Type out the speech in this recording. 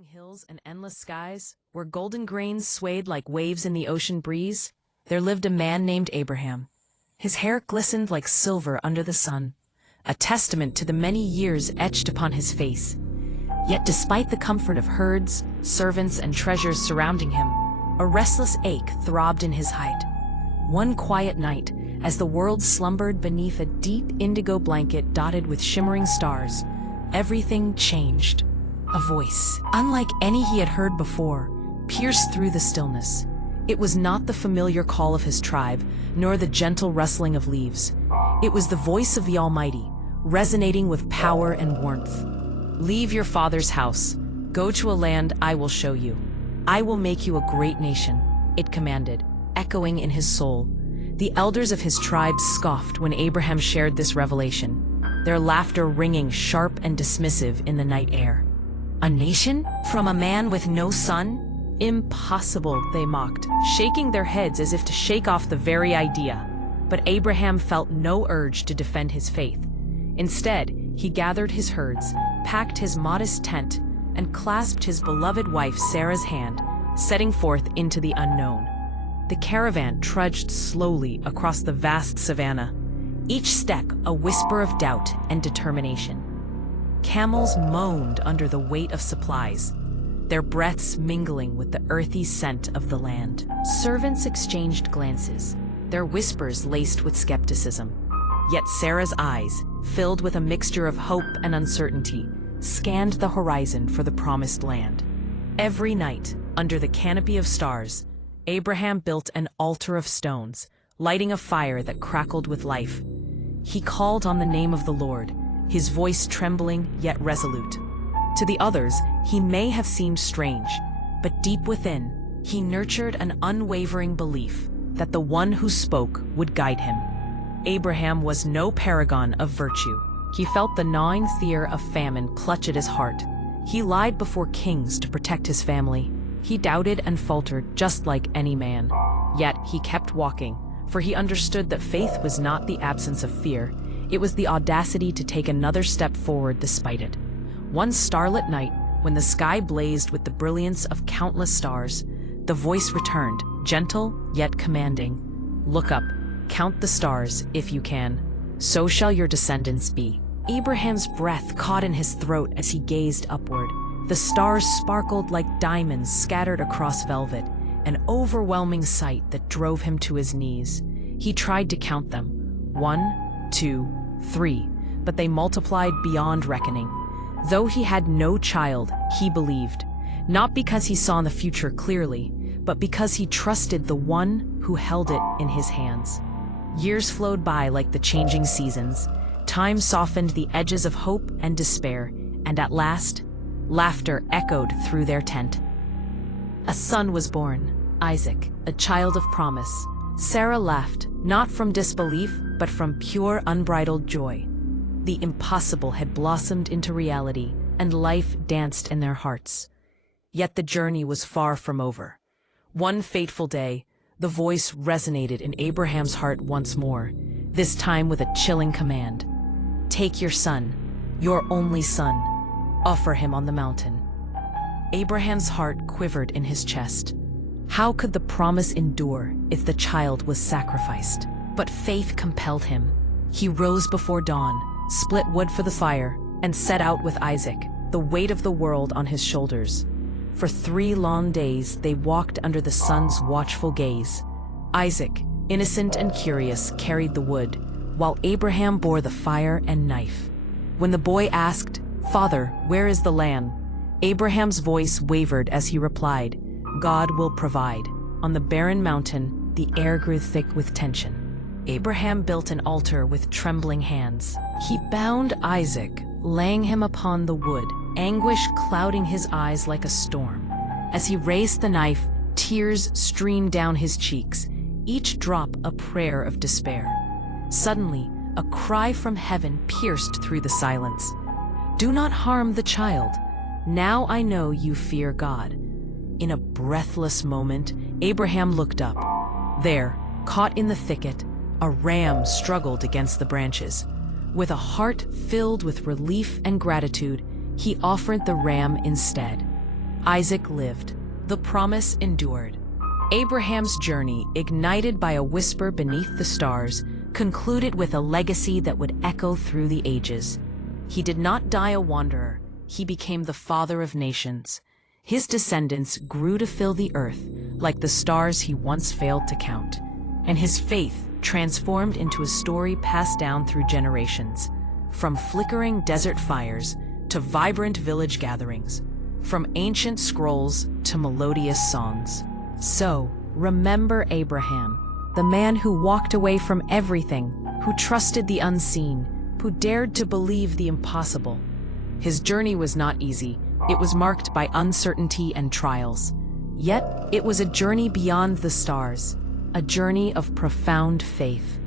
rolling hills and endless skies, where golden grains swayed like waves in the ocean breeze, there lived a man named Abraham. His hair glistened like silver under the sun, a testament to the many years etched upon his face. Yet despite the comfort of herds, servants, and treasures surrounding him, a restless ache throbbed in his heart. One quiet night, as the world slumbered beneath a deep indigo blanket dotted with shimmering stars, everything changed. A voice, unlike any he had heard before, pierced through the stillness. It was not the familiar call of his tribe, nor the gentle rustling of leaves. It was the voice of the Almighty, resonating with power and warmth. "Leave your father's house. Go to a land I will show you. I will make you a great nation," it commanded, echoing in his soul. The elders of his tribe scoffed when Abraham shared this revelation, their laughter ringing sharp and dismissive in the night air. "A nation? From a man with no son? Impossible," they mocked, shaking their heads as if to shake off the very idea. But Abraham felt no urge to defend his faith. Instead, he gathered his herds, packed his modest tent, and clasped his beloved wife Sarah's hand, setting forth into the unknown. The caravan trudged slowly across the vast savanna, each step a whisper of doubt and determination. Camels moaned under the weight of supplies, their breaths mingling with the earthy scent of the land. Servants exchanged glances, their whispers laced with skepticism. Yet Sarah's eyes, filled with a mixture of hope and uncertainty, scanned the horizon for the promised land. Every night, under the canopy of stars, Abraham built an altar of stones, lighting a fire that crackled with life. He called on the name of the Lord, his voice trembling yet resolute. To the others, he may have seemed strange, but deep within, he nurtured an unwavering belief that the one who spoke would guide him. Abraham was no paragon of virtue. He felt the gnawing fear of famine clutch at his heart. He lied before kings to protect his family. He doubted and faltered just like any man. Yet he kept walking, for he understood that faith was not the absence of fear. It was the audacity to take another step forward despite it. One starlit night, when the sky blazed with the brilliance of countless stars, the voice returned, gentle yet commanding. "Look up, count the stars if you can. So shall your descendants be." Abraham's breath caught in his throat as he gazed upward. The stars sparkled like diamonds scattered across velvet, an overwhelming sight that drove him to his knees. He tried to count them. 1, 2, 3, but they multiplied beyond reckoning. Though he had no child, he believed, not because he saw the future clearly, but because he trusted the one who held it in his hands. Years flowed by like the changing seasons. Time softened the edges of hope and despair, and at last, laughter echoed through their tent. A son was born, Isaac, a child of promise. Sarah laughed, not from disbelief, but from pure, unbridled joy. The impossible had blossomed into reality, and life danced in their hearts. Yet the journey was far from over. One fateful day, the voice resonated in Abraham's heart once more, this time with a chilling command. "Take your son, your only son. Offer him on the mountain." Abraham's heart quivered in his chest. How could the promise endure if the child was sacrificed? But faith compelled him. He rose before dawn, split wood for the fire, and set out with Isaac, the weight of the world on his shoulders. For 3 long days they walked under the sun's watchful gaze. Isaac, innocent and curious, carried the wood, while Abraham bore the fire and knife. When the boy asked, "Father, where is the lamb?" Abraham's voice wavered as he replied, "God will provide." On the barren mountain, the air grew thick with tension. Abraham built an altar with trembling hands. He bound Isaac, laying him upon the wood, anguish clouding his eyes like a storm. As he raised the knife, tears streamed down his cheeks, each drop a prayer of despair. Suddenly, a cry from heaven pierced through the silence. "Do not harm the child. Now I know you fear God." In a breathless moment, Abraham looked up. There, caught in the thicket, a ram struggled against the branches. With a heart filled with relief and gratitude, he offered the ram instead. Isaac lived. The promise endured. Abraham's journey, ignited by a whisper beneath the stars, concluded with a legacy that would echo through the ages. He did not die a wanderer. He became the father of nations. His descendants grew to fill the earth like the stars he once failed to count. And his faith transformed into a story passed down through generations. From flickering desert fires to vibrant village gatherings, from ancient scrolls to melodious songs. So, remember Abraham, the man who walked away from everything, who trusted the unseen, who dared to believe the impossible. His journey was not easy. It was marked by uncertainty and trials. Yet, it was a journey beyond the stars, a journey of profound faith.